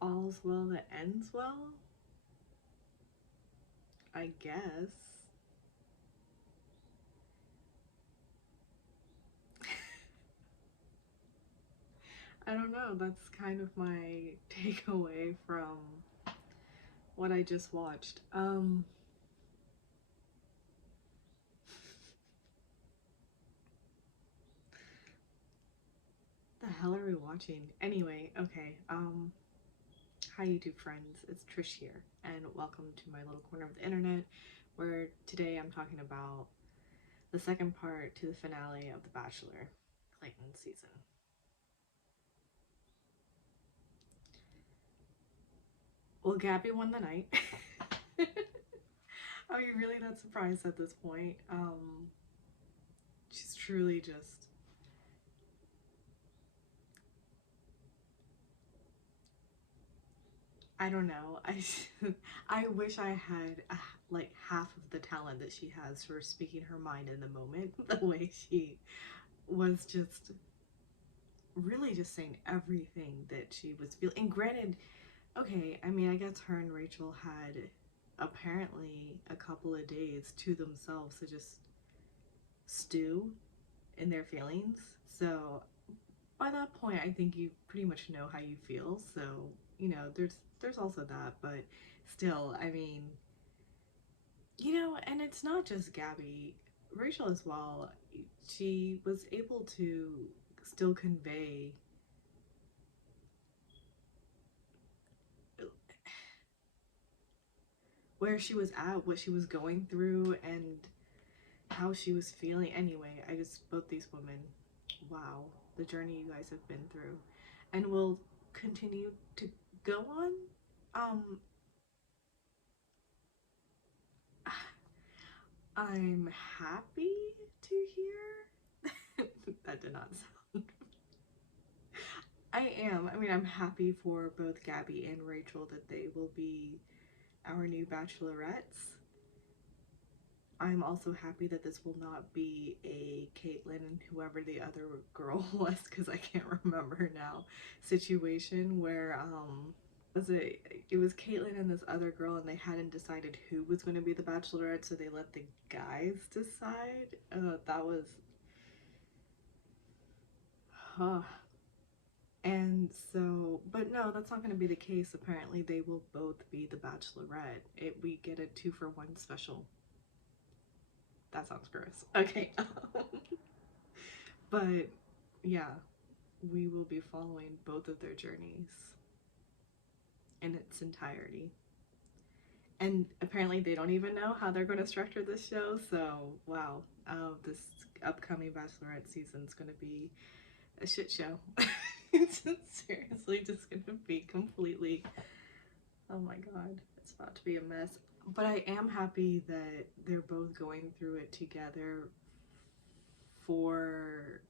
All's well that ends well, I guess. I don't know, that's kind of my takeaway from what I just watched. The hell are we watching? Anyway, okay, hi YouTube friends, it's Trish here, and welcome to my little corner of the internet, where today I'm talking about the second part to the finale of The Bachelor, Clayton season. Well, Gabby won the night. Are you really not surprised at this point? She's truly just, I don't know. I wish I had like half of the talent that she has for speaking her mind in the moment. The way she was just really just saying everything that she was feeling. And granted, okay, I mean, I guess her and Rachel had apparently a couple of days to themselves to just stew in their feelings. So by that point, I think you pretty much know how you feel. So, you know, there's also that, but still, I mean, you know, and it's not just Gabby, Rachel as well. She was able to still convey where she was at, what she was going through, and how she was feeling. Anyway, I just, both these women, wow, the journey you guys have been through and will continue to go on. Um, I'm happy to hear. That did not sound. I am. I mean, I'm happy for both Gabby and Rachel that they will be our new bachelorettes. I'm also happy that this will not be a Caitlyn and whoever the other girl was, because I can't remember now, situation where it was Caitlyn and this other girl, and they hadn't decided who was going to be the bachelorette, so they let the guys decide. That was huh. And so, but no, that's not going to be the case. Apparently they will both be the bachelorette. We get a 2-for-1 special. That sounds gross. Okay. But yeah, we will be following both of their journeys in its entirety. And apparently they don't even know how they're going to structure this show, so wow, this upcoming Bachelorette season is going to be a shit show. It's seriously just going to be completely, oh my god, it's about to be a mess. But I am happy that they're both going through it together for,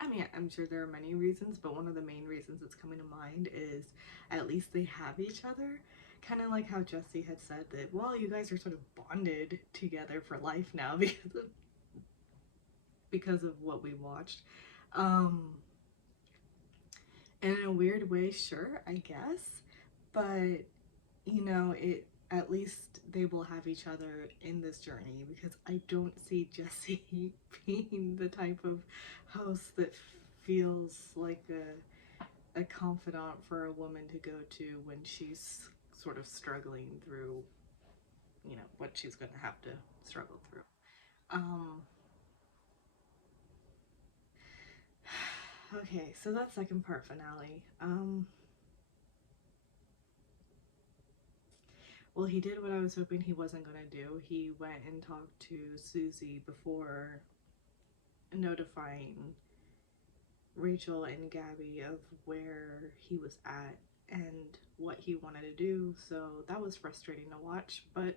I mean, I'm sure there are many reasons, but one of the main reasons that's coming to mind is at least they have each other. Kind of like how Jesse had said that, well, you guys are sort of bonded together for life now because of what we watched. And in a weird way, sure, I guess, but you know, it at least they will have each other in this journey, because I don't see Jesse being the type of host that feels like a confidant for a woman to go to when she's sort of struggling through, you know, what she's going to have to struggle through. Um, okay, so that second part finale. Well, he did what I was hoping he wasn't going to do. He went and talked to Susie before notifying Rachel and Gabby of where he was at and what he wanted to do. So that was frustrating to watch, but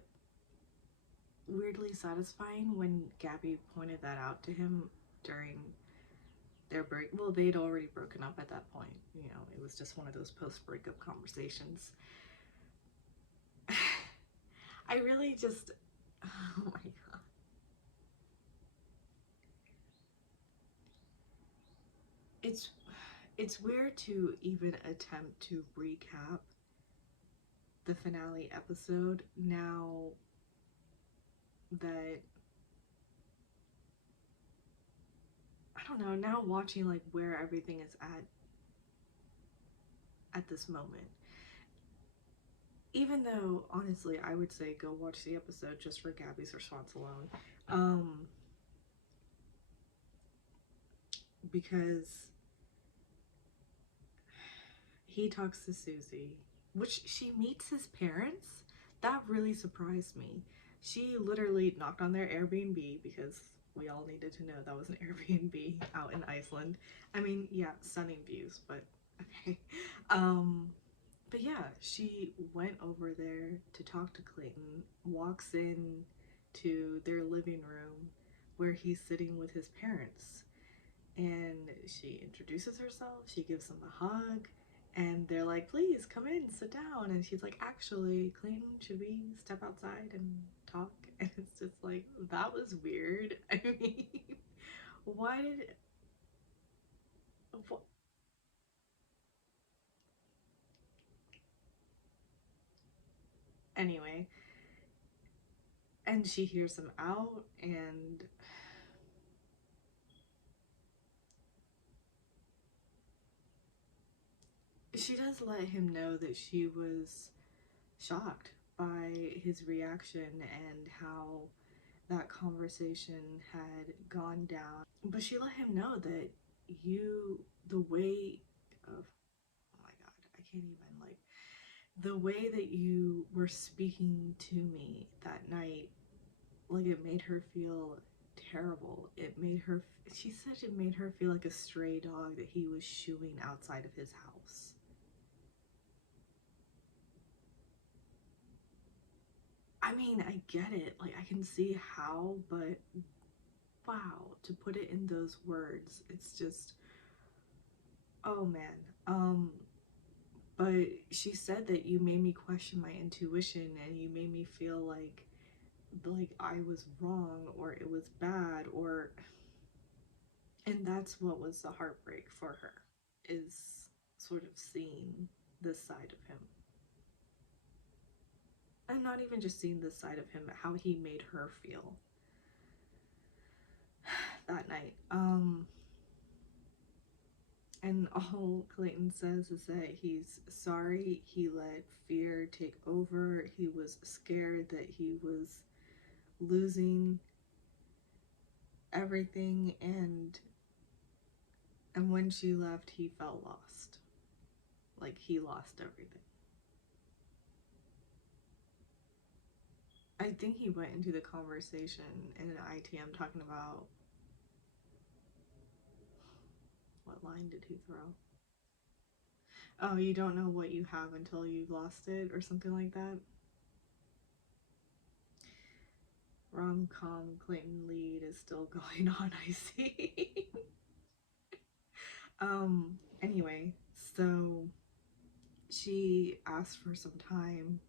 weirdly satisfying when Gabby pointed that out to him during their break. Well, they'd already broken up at that point. You know, it was just one of those post-breakup conversations. I really just, oh my god. it's it's weird to even attempt to recap the finale episode now that I don't know, now watching like where everything is at this moment. Even though honestly I would say go watch the episode just for Gabby's response alone. Um because he talks to Susie, which she meets his parents. That really surprised me. She literally knocked on their Airbnb because we all needed to know that was an Airbnb out in Iceland. I mean, yeah, stunning views, but okay. Um, but yeah, she went over there to talk to Clayton, walks in to their living room where he's sitting with his parents, and she introduces herself, she gives them a hug, and they're like, please come in, sit down. And she's like, actually, Clayton, should we step outside and talk? And it's just like, that was weird. I mean, why did wh- anyway, and she hears him out, and she does let him know that she was shocked by his reaction and how that conversation had gone down. But she let him know that the way of, oh my god, I can't even, like, the way that you were speaking to me that night, like, it made her feel terrible. It made her, she said it made her feel like a stray dog that he was shooing outside of his house. I mean, I get it. Like, I can see how, but wow, to put it in those words, it's just, oh man. But she said that you made me question my intuition and you made me feel like I was wrong or it was bad, or, and that's what was the heartbreak for her, is sort of seeing this side of him. And not even just seeing this side of him, but how he made her feel that night. And all Clayton says is that he's sorry he let fear take over. He was scared that he was losing everything, and when she left he felt lost. Like he lost everything. I think he went into the conversation in an ITM talking about, what line did he throw? Oh, you don't know what you have until you've lost it, or something like that. Rom-com Clayton lead is still going on, I see. Anyway, so she asked for some time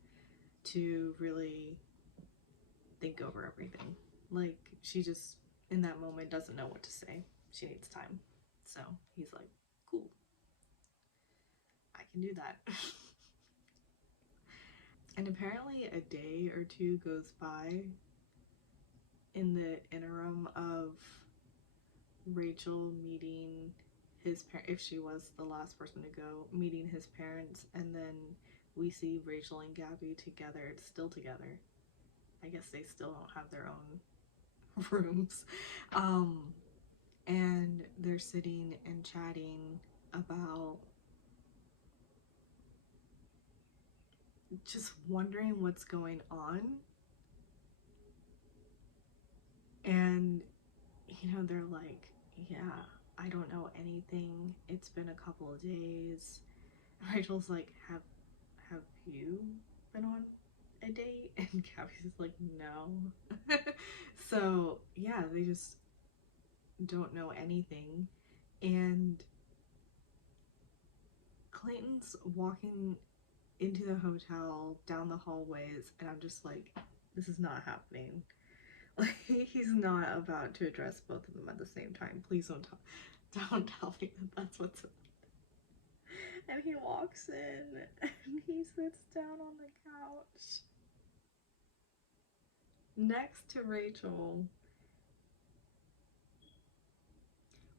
to really think over everything. Like, she just, in that moment, doesn't know what to say. She needs time. So he's like, cool, I can do that. And apparently, a day or two goes by in the interim of Rachel meeting his parents, if she was the last person to go, meeting his parents, and then we see Rachel and Gabby together. It's still together. I guess they still don't have their own rooms. Um, and they're sitting and chatting about just wondering what's going on. And, they're like, yeah, I don't know anything. It's been a couple of days. Rachel's like, have you been on a date? And Gabby's like, no. So yeah, they just don't know anything. And Clayton's walking into the hotel down the hallways, and I'm just like, this is not happening. Like, he's not about to address both of them at the same time. Please don't talk. Don't tell me that that's what's. And he walks in and he sits down on the couch next to Rachel.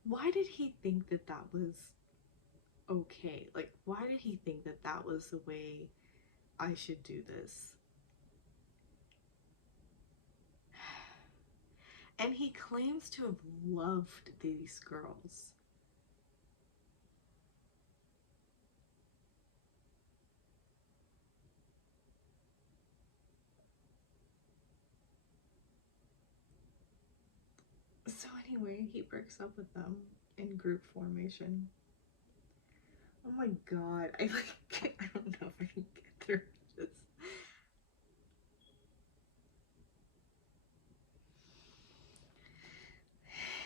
Why did he think that that was okay? Like, why did he think that that was the way I should do this? And he claims to have loved these girls. So anyway, he breaks up with them in group formation. Oh my god, I don't know if I can get through this.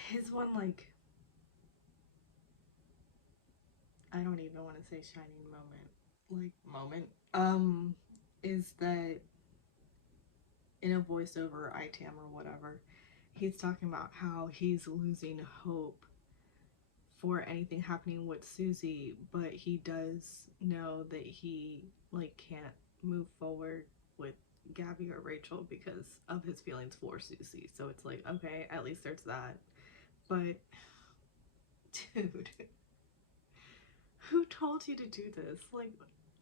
His one, like, I don't even want to say shining moment, is that in a voiceover ITAM or whatever, he's talking about how he's losing hope for anything happening with Susie, but he does know that he like can't move forward with Gabby or Rachel because of his feelings for Susie. So it's like, okay, at least there's that. But dude, who told you to do this? Like,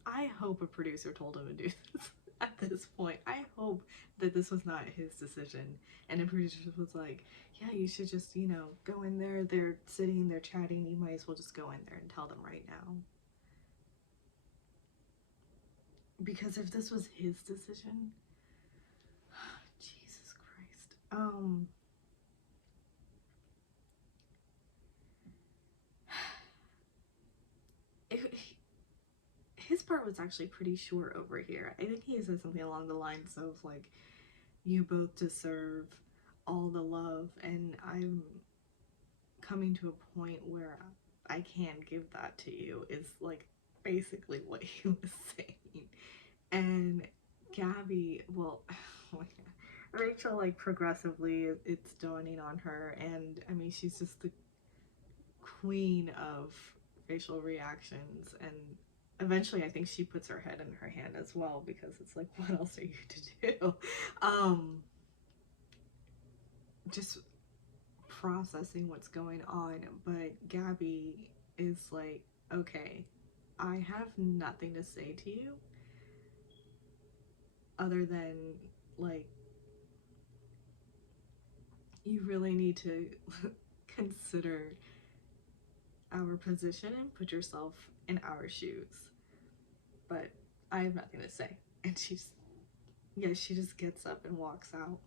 I hope a producer told him to do this at this point. I hope that this was not his decision. And a producer was like, yeah, you should just, go in there. They're sitting, they're chatting. You might as well just go in there and tell them right now. Because if this was his decision, Jesus Christ. It, his part was actually pretty short over here. I think he said something along the lines of like, you both deserve all the love, and I'm coming to a point where I can't give that to you, is like basically what he was saying. And Gabby, well, oh my God. Rachel, like, progressively it's dawning on her, and I mean, she's just the queen of facial reactions, and eventually I think she puts her head in her hand as well, because it's like, what else are you to do? Just processing what's going on. But Gabby is like, okay, I have nothing to say to you other than, like, you really need to consider our position and put yourself in our shoes. But I have nothing to say. And she's, yeah, she just gets up and walks out.